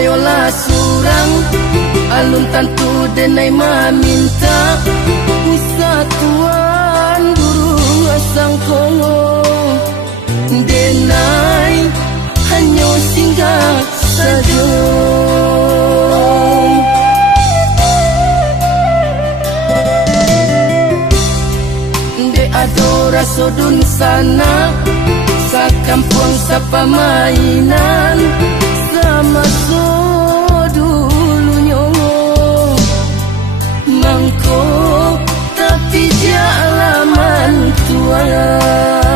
kayolah surang alun tantu denai maminta Wisatuan burung asang kongo denai hanya singgah saja de adora sodun sana sa kampung sa pamainan sama so dulu nyongo mangko tapi dia alaman tuan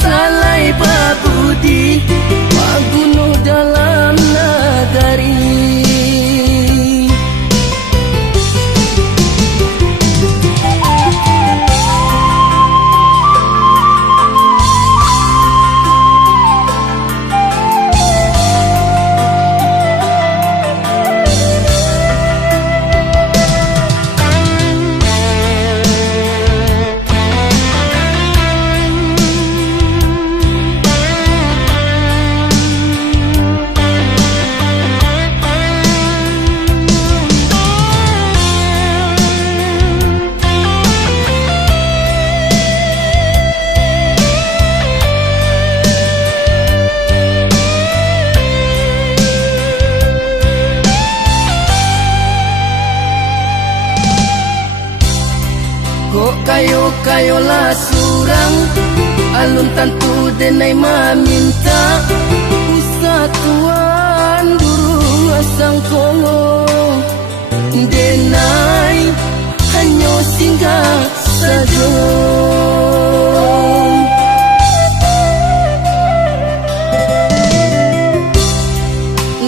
salai babudi magunuh dalam nagari kayolah surang alun tantu denai maminta Wisatuan burung asang kongo denai hanya singgah saja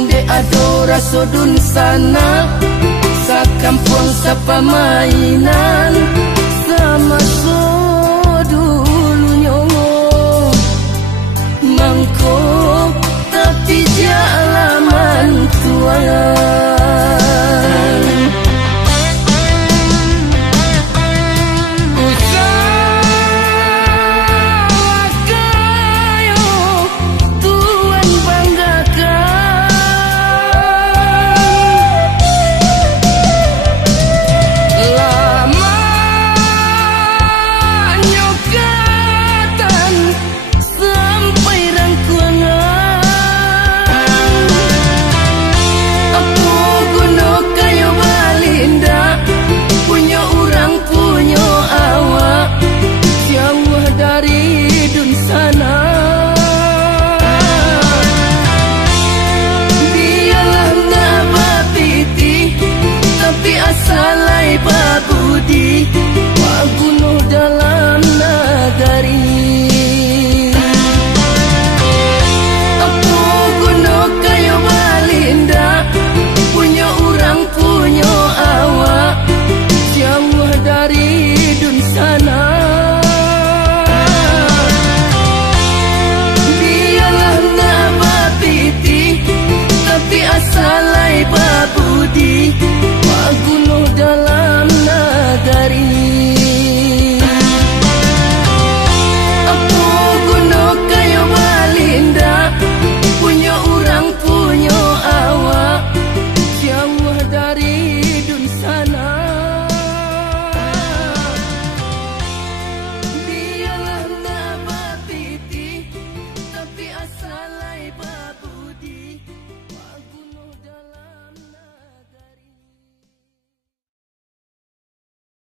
de adora sodun sana sa kampung sa pamainan sama so